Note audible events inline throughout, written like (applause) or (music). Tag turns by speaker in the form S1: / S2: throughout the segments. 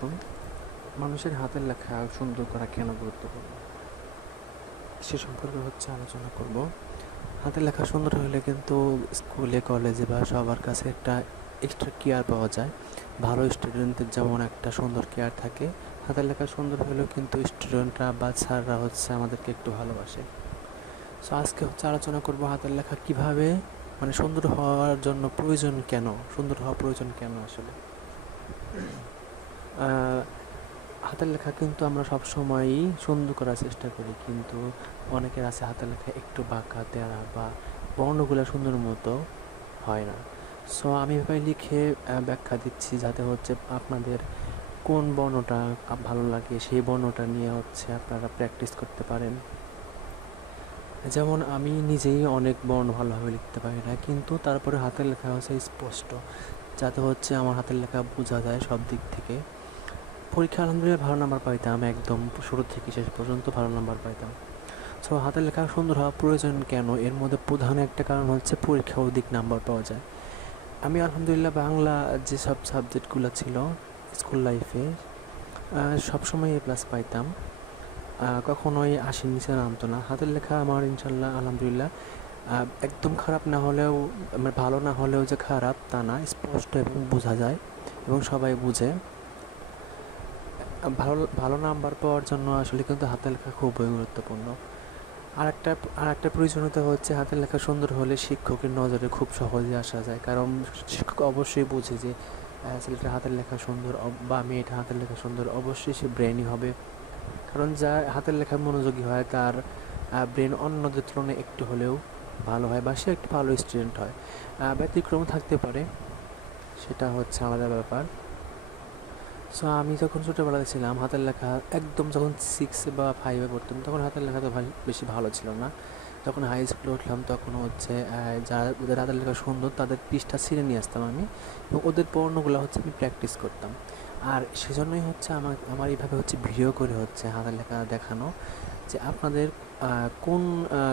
S1: আলাইকুম মানুষের হাতের লেখা সুন্দর করা কেন গুরুত্বপূর্ণ? সে সম্পর্কে হচ্ছে আলোচনা করব। হাতের লেখা সুন্দর হলে কিন্তু স্কুলে, কলেজে বা সবার কাছে একটা এক্সট্রা কেয়ার পাওয়া যায়। ভালো স্টুডেন্টদের যেমন একটা সুন্দর কেয়ার থাকে, হাতের লেখা সুন্দর হলেও কিন্তু স্টুডেন্টরা বা স্যাররা হচ্ছে আমাদেরকে একটু ভালোবাসে। সো আজকে হচ্ছে আলোচনা করব হাতের লেখা কীভাবে মানে সুন্দর হওয়ার জন্য প্রয়োজন কেন? সুন্দর হওয়া প্রয়োজন কেন আসলে? হাতের লেখা কিন্তু আমরা সব সময়ই সুন্দর করার চেষ্টা করি, কিন্তু অনেকের আছে হাতের লেখা একটু বাঁকা, তেরা বা বর্ণগুলো সুন্দর মতো হয় না। সো আমি এভাবে লিখে ব্যাখ্যা দিচ্ছি যাতে হচ্ছে আপনাদের কোন বর্ণটা ভালো লাগে, সেই বর্ণটা নিয়ে হচ্ছে আপনারা প্র্যাকটিস করতে পারেন। যেমন আমি নিজেই অনেক বর্ণ ভালোভাবে লিখতে পারি না, কিন্তু তারপরে হাতের লেখা হচ্ছে স্পষ্ট, যাতে হচ্ছে আমার হাতের লেখা বোঝা যায় সব দিক থেকে। পরীক্ষা, আলহামদুলিল্লাহ ভালো নাম্বার পাইতাম, একদম শুরু থেকে শেষ পর্যন্ত ভালো নাম্বার পাইতাম। সো হাতের লেখা সুন্দর হওয়া প্রয়োজন কেন? এর মধ্যে প্রধান একটা কারণ হচ্ছে পরীক্ষা অধিক নাম্বার পাওয়া যায়। আমি আলহামদুলিল্লাহ বাংলা যেসব সাবজেক্টগুলো ছিল স্কুল লাইফে সবসময় এ প্লাস পাইতাম। কখনোই আশির নিচে নামতো না। হাতের লেখা আমার ইনশাল্লাহ আলহামদুলিল্লাহ একদম খারাপ না হলেও মানে ভালো না হলেও যে খারাপ তা না, স্পষ্ট এবং বোঝা যায় এবং সবাই বুঝে। ভালো ভালো নাম্বার পাওয়ার জন্য আসলে কিন্তু হাতের লেখা খুবই গুরুত্বপূর্ণ। আর একটা আর একটা প্রয়োজনীয়তা হচ্ছে হাতের লেখা সুন্দর হলে শিক্ষকের নজরে খুব সহজে আসা যায়। কারণ শিক্ষক অবশ্যই বুঝে যে আহ, ছেলেটার হাতের লেখা সুন্দর বা মেয়েটা হাতের লেখা সুন্দর অবশ্যই সে ব্রেনই হবে। কারণ যা হাতের লেখা মনোযোগী হয় তার ব্রেন অন্যদের তুলনায় একটু হলেও ভালো হয় বা সে একটু ভালো স্টুডেন্ট হয়। ব্যতিক্রম থাকতে পারে সেটা হচ্ছে আলাদা ব্যাপার। সো আমি যখন ছোটোবেলায় ছিলাম, হাতের লেখা একদম যখন সিক্সে বা ফাইভে পড়তাম, তখন হাতের লেখা তো বেশি ভালো ছিল না। যখন হাই স্কুলে উঠলাম, তখন হচ্ছে যারা যাদের হাতের লেখা সুন্দর, তাদের পৃষ্ঠা ছিঁড়ে নিয়ে আসতাম আমি এবং ওদের পড়ানোগুলো হচ্ছে আমি প্র্যাকটিস করতাম। আর সেজন্যই হচ্ছে আমার আমার এইভাবে হচ্ছে ভিডিও করে হচ্ছে হাতের লেখা দেখানো যে আপনাদের কোন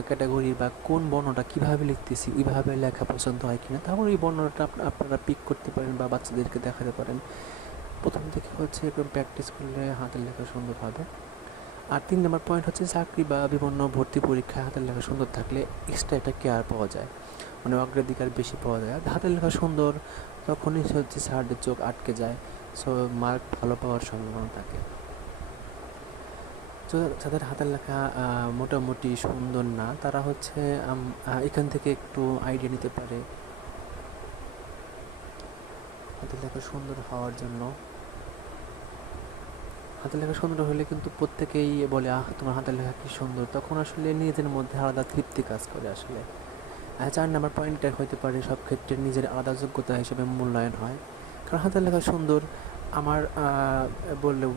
S1: ক্যাটাগরি বা কোন বর্ণটা কীভাবে লিখতেছি, ওইভাবে লেখা পছন্দ হয় কিনা তারপর এই বর্ণটা আপনারা পিক করতে পারেন বা বাচ্চাদেরকে দেখাতে পারেন। প্রথম থেকে হচ্ছে এরকম প্র্যাকটিস করলে হাতের লেখা সুন্দর হবে। আর তিন নম্বর পয়েন্ট হচ্ছে চাকরি বা বিভিন্ন ভর্তি পরীক্ষায় হাতের লেখা সুন্দর থাকলে এক্সট্রা একটা কেয়ার পাওয়া যায়। মানে অগ্রাধিকার বেশি পাওয়া যায়। আর হাতের লেখা সুন্দর, তখনই হচ্ছে স্যারদের চোখ আটকে যায়। সো মার্ক ভালো পাওয়ার সম্ভাবনা থাকে। তো যাদের হাতের লেখা মোটামুটি সুন্দর না, তারা হচ্ছে এখান থেকে একটু আইডিয়া নিতে পারে। হাতের লেখা সুন্দর হওয়ার জন্য। হাতের লেখা সুন্দর হলে কিন্তু প্রত্যেকেই বলে আহ তোমার হাতের লেখা কি সুন্দর। তখন আসলে নিজেদের মধ্যে আলাদা তৃপ্তি কাজ করে আসলে। আর চার নাম্বার পয়েন্টটা হতে পারে সব ক্ষেত্রে নিজের আলাদা যোগ্যতা হিসেবে মূল্যায়ন হয়। কারণ হাতের লেখা সুন্দর আমার আহ, বলো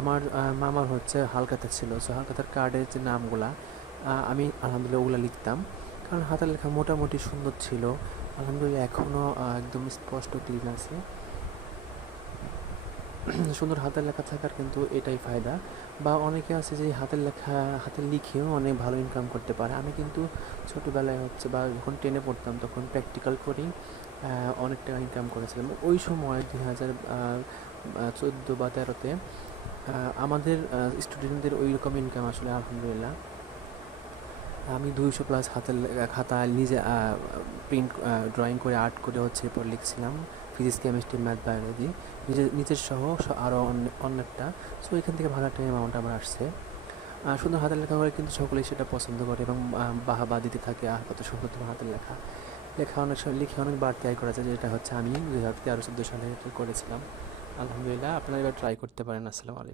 S1: আমার মামার হচ্ছে হালকাতা ছিল। সো হালকাতার কার্ডের যে নামগুলা আমি আলহামদুলিল্লাহ ওগুলো লিখতাম। কারণ হাতের লেখা মোটামুটি সুন্দর ছিল। আলহামদুলিল্লাহ এখনও একদম স্পষ্ট ক্লিন আছে। (clears throat) সুন্দর হাতের লেখা থাকার কিন্তু এটাই ফায়দা। বা অনেকে আছে যে হাতের লেখা, হাতে লিখেও অনেক ভালো ইনকাম করতে পারে। আমি কিন্তু ছোটোবেলায় হচ্ছে বা যখন টেনে পড়তাম তখন প্র্যাকটিক্যাল করেই অনেক টাকা ইনকাম করেছিলাম। ওই সময় দুই হাজার চোদ্দ বা তেরোতে আমাদের স্টুডেন্টদের ওই রকম ইনকাম আসলে আলহামদুলিল্লাহ। আমি দুইশো প্লাস হাতের খাতা নিজে প্রিন্ট ড্রয়িং করে আর্ট করে হচ্ছে এরপর লিখছিলাম। ফিজিক্স কেমিস্ট্রি ম্যাথ বায়োলজি নিজের নিজের সহ আরও অন্য- অনেকটা সো এখান থেকে ভালো একটা অ্যামাউন্ট আমার আসছে। আহ, সুন্দর হাতের লেখা করে কিন্তু সকলেই সেটা পছন্দ করে এবং বাহাবা দিতে থাকে আর কত সুন্দর তোমার হাতের লেখা। লেখা অনেক সময় লিখে অনেক বাড়তি আয় করা যায় যেটা হচ্ছে আমি দুই হাজার তেরো চোদ্দ সালে করেছিলাম। আলহামদুলিল্লাহ আপনারা এবার ট্রাই করতে পারেন। আসসালামু আলাইকুম।